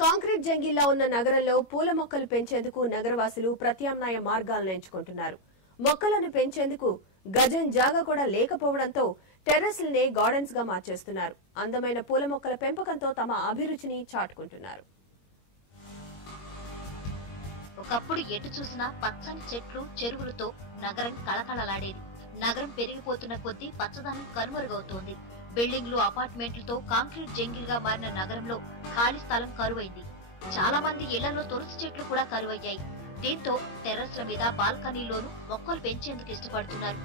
Concrete జంగిల్లా ఉన్న నగరంలో పూల మొక్కలు పెంచేందుకు నగరవాసులు ప్రత్యామ్నాయ మార్గాలను ఎంచుకుంటున్నారు. మొక్కలను పెంచేందుకు గజం జాగా కూడా లేకపోవడంతో టెర్రస్లనే గార్డెన్స్ గా మార్చేస్తున్నారు. అందమైన పూల మొక్కల పెంపకంతో తమ అభిరుచిని చాటుకుంటున్నారు. ఒకప్పుడు ఎటు చూసినా పచ్చని చెట్లు చెరువులతో నగరం కళకళలాడేది. నగరం పెరిగిపోతున్న కొద్దీ పచ్చదనం కనుమరుగవుతోంది. బిల్డింగ్లు అపార్ట్మెంట్లతో కాంక్రీట్ జంగిల్ గా మారిన నగరంలో ఖాళీ స్థలం కరువైంది. చాలా మంది ఇళ్లలో తులసి చెట్లు కూడా కరువయ్యాయి. దీంతో టెర్రస్ల మీద బాల్కనీల్లోనూ మొక్కలు పెంచేందుకు ఇష్టపడుతున్నారు.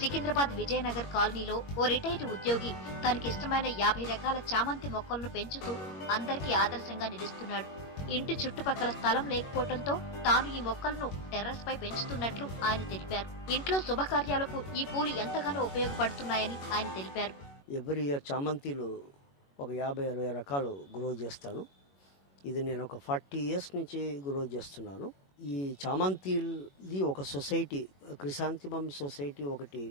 సికింద్రాబాద్ విజయనగర్ కాలనీలో ఓ రిటైర్డ్ ఉద్యోగి తనకిష్టమైన 50 రకాల చామంతి మొక్కలను పెంచుతూ అందరికీ ఆదర్శంగా నిలుస్తున్నాడు. ఇంటి చుట్టుపక్కల స్థలం లేకపోవడంతో తాను ఈ మొక్కలను టెర్రస్ పై పెంచుతున్నట్లు ఆయన తెలిపారు. ఇంట్లో శుభకార్యాలకు ఈ పూలు ఎంతగానో ఉపయోగపడుతున్నాయని ఆయన తెలిపారు. ఎవ్రీ ఇయర్ చామంతిలు ఒక 50-60 రకాలు గ్రో చేస్తాను. ఇది నేను ఒక 40 ఇయర్స్ నుంచి గ్రో చేస్తున్నాను. ఈ చామంతిది ఒక సొసైటీ, క్రిసాంతిమం సొసైటీ ఒకటి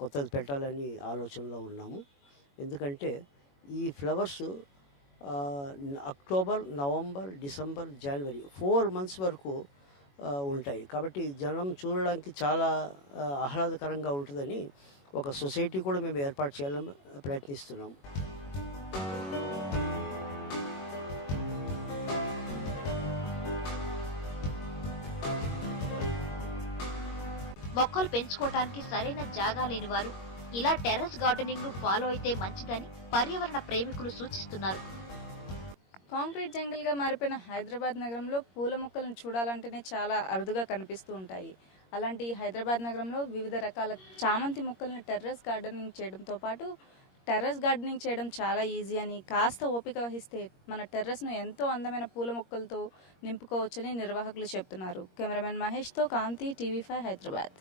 కొత్తది పెట్టాలని ఆలోచనలో ఉన్నాము. ఎందుకంటే ఈ ఫ్లవర్స్ అక్టోబర్, నవంబర్, డిసెంబర్, జనవరి 4 months వరకు ఉంటాయి. కాబట్టి జనం చూడడానికి చాలా ఆహ్లాదకరంగా ఉంటుందని ఒక సొసైటీ కూడా మేము ఏర్పాటు చేయాలని ప్రయత్నిస్తున్నాము. మొక్కలు పెంచుకోవడానికి సరైన జాగా లేని వారు ఇలా టెర్రస్ గార్డెనింగ్ ఫాలో అయితే మంచిదని పర్యావరణ ప్రేమికులు సూచిస్తున్నారు. కాంక్రీట్ జంగిల్ గా మారిపోయిన హైదరాబాద్ నగరంలో పూల మొక్కలను చూడాలంటేనే చాలా అరుదుగా కనిపిస్తూ ఉంటాయి. అలాంటి హైదరాబాద్ నగరంలో వివిధ రకాల చామంతి మొక్కలను టెర్రస్ గార్డెనింగ్ చేయడంతో పాటు టెర్రస్ గార్డెనింగ్ చేయడం చాలా ఈజీ అని, కాస్త ఓపిక వహిస్తే మన టెర్రస్ ను ఎంతో అందమైన పూల మొక్కలతో నింపుకోవచ్చని నిర్వాహకులు చెబుతున్నారు. కెమెరామెన్ మహేష్ తో కాంతి, TV5 హైదరాబాద్.